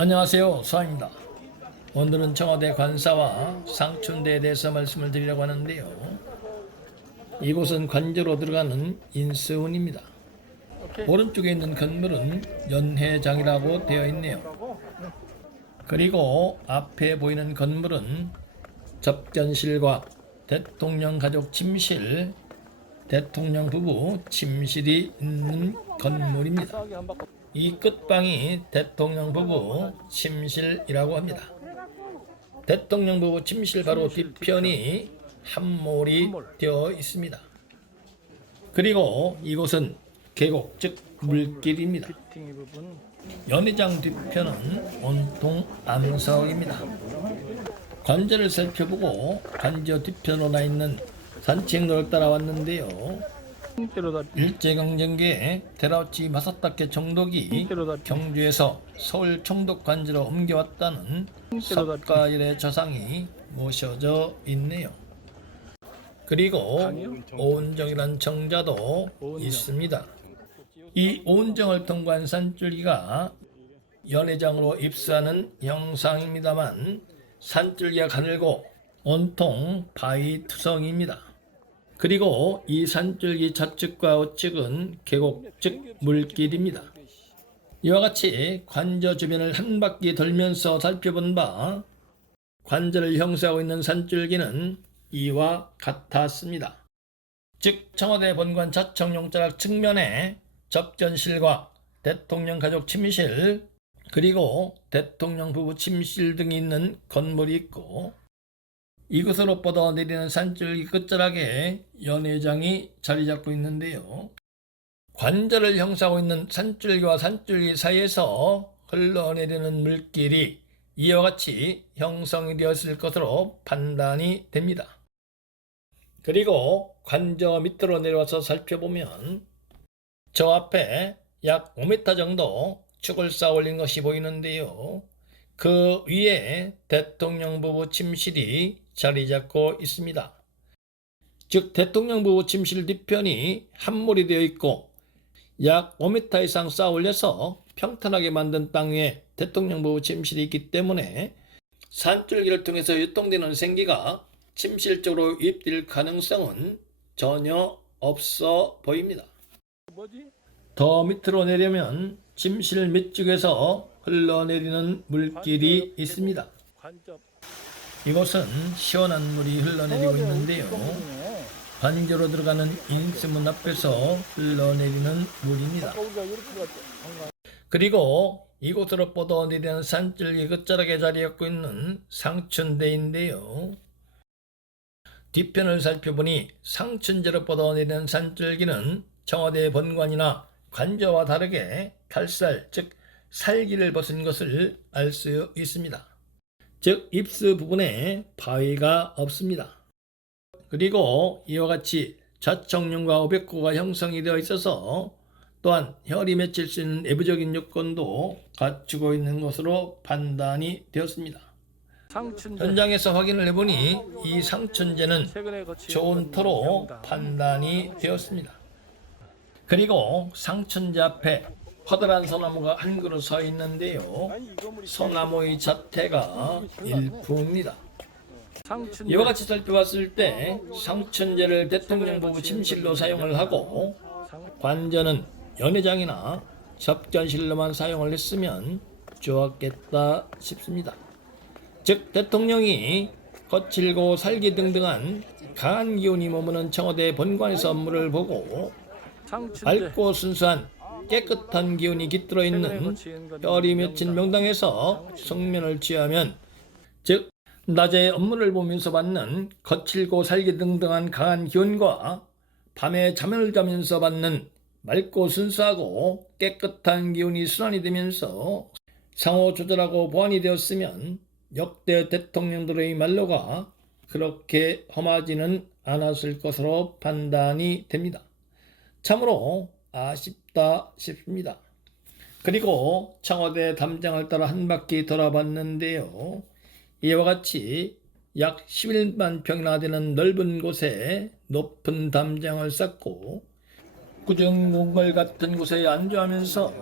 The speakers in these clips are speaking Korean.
안녕하세요. 수아입니다. 오늘은 청와대 관사와 상춘대에 대해서 말씀을 드리려고 하는데요. 이곳은 관저로 들어가는 인수원입니다. 오른쪽에 있는 건물은 연회장이라고 되어 있네요. 그리고 앞에 보이는 건물은 접견실과 대통령 가족 침실, 대통령 부부 침실이 있는 건물입니다. 이 끝방이 대통령 부부 침실이라고 합니다. 대통령 부부 침실 바로 뒤편이 한몰이 되어 있습니다. 그리고 이곳은 계곡 즉 물길입니다. 연회장 뒤편은 온통 암석입니다. 관저를 살펴보고 관저 뒤편으로 나 있는 산책로를 따라왔는데요. 다 일제강점기에 데라우치 마사타케 다 경주에서 서울 총독 관저로 옮겨왔다는 석가일의 저상이 모셔져 있네요. 그리고? 오은정이란 정자도. 있습니다. 이 오은정을 통과한 산줄기가 연회장으로 입수하는 형상입니다만 산줄기가 가늘고 온통 바위 투성입니다. 그리고 이 산줄기 좌측과 우측은 계곡 즉 물길입니다. 이와 같이 관저 주변을 한 바퀴 돌면서 살펴본 바 관저를 형성하고 있는 산줄기는 이와 같았습니다. 즉 청와대 본관 자청용자락 측면에 접견실과 대통령 가족 침실 그리고 대통령 부부 침실 등이 있는 건물이 있고 이곳으로 뻗어 내리는 산줄기 끝자락에 연회장이 자리 잡고 있는데요. 관절을 형성하고 있는 산줄기와 산줄기 사이에서 흘러내리는 물길이 이와 같이 형성이 되었을 것으로 판단이 됩니다. 그리고 관저 밑으로 내려와서 살펴보면 저 앞에 약 5m 정도 축을 쌓아 올린 것이 보이는데요. 그 위에 대통령 부부 침실이 자리 잡고 있습니다. 즉 대통령 부부 침실 뒤편이 한몰이 되어 있고 약 5m 이상 쌓아 올려서 평탄하게 만든 땅 위에 대통령 부부 침실이 있기 때문에 산줄기를 통해서 유통되는 생기가 침실 쪽으로 유입될 가능성은 전혀 없어 보입니다. 뭐지? 더 밑으로 내려면 침실 밑쪽에서 흘러내리는 물길이 있습니다. 관접 이곳은 시원한 물이 흘러내리고 있는데요. 관저로 들어가는 인수문 앞에서 흘러내리는 물입니다. 갔죠. 그리고 이곳으로 뻗어내리는 산줄기 끝자락에 자리 잡고 있는 상춘대인데요. 뒤편을 살펴보니 상춘제로 뻗어내리는 산줄기는 청와대 본관이나 관저와 다르게 탈살, 즉 살기를 벗은 것을 알 수 있습니다. 즉 입수 부분에 바위가 없습니다. 그리고 이와 같이 좌청룡과 오백호가 형성이 되어 있어서 또한 혈이 맺힐 수 있는 내부적인 요건도 갖추고 있는 것으로 판단이 되었습니다. 상춘제 현장에서 확인을 해보니 이 상춘제는 좋은 터로. 판단이 되었습니다. 그리고 상춘제 앞에 커다란 소나무가 한 그루 서 있는데요. 소나무의 자태가 일품입니다. 이와 같이 살펴봤을 때 상춘제를 대통령 부부 침실로 사용을 하고 관저는 연회장이나 접견실로만 사용을 했으면 좋았겠다 싶습니다. 즉 대통령이 거칠고 살기 등등한 강한 기운이 머무는 청와대 본관에서 업무를 보고 밝고 순수한 깨끗한 기운이 깃들어 있는 혈이 맺힌 명당에서 성면을 취하면 즉 낮에 업무를 보면서 받는 거칠고 살기 등등한 강한 기운과 밤에 잠을 자면서 받는 맑고 순수하고 깨끗한 기운이 순환이 되면서 상호 조절하고 보완이 되었으면 역대 대통령들의 말로가 그렇게 험하지는 않았을 것으로 판단이 됩니다. 참으로 아쉽다 싶습니다. 그리고 청와대 담장을 따라 한 바퀴 돌아봤는데요. 이와 같이 약 11만 평이나 되는 넓은 곳에 높은 담장을 쌓고 구정궁궐 같은 곳에 안주하면서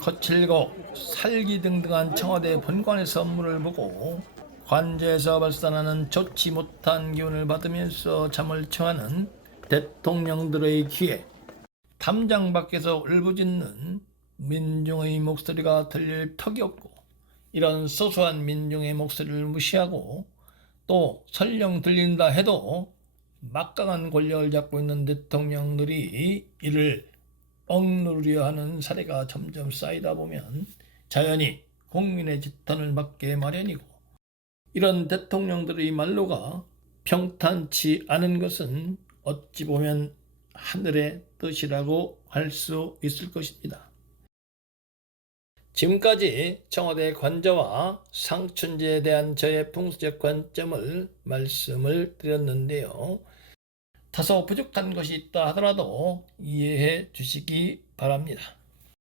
거칠고 살기 등등한 청와대 본관에서 업무를 보고 관저에서 발산하는 좋지 못한 기운을 받으면서 잠을 청하는 대통령들의 귀에 담장 밖에서 울부짖는 민중의 목소리가 들릴 턱이 없고 이런 소소한 민중의 목소리를 무시하고 또 설령 들린다 해도 막강한 권력을 잡고 있는 대통령들이 이를 억누르려 하는 사례가 점점 쌓이다 보면 자연히 국민의 지탄을 받게 마련이고 이런 대통령들의 말로가 평탄치 않은 것은 어찌 보면 하늘의 뜻이라고 할 수 있을 것입니다. 지금까지 청와대 관저와 상춘제에 대한 저의 풍수적 관점을 말씀을 드렸는데요. 다소 부족한 것이 있다 하더라도 이해해 주시기 바랍니다.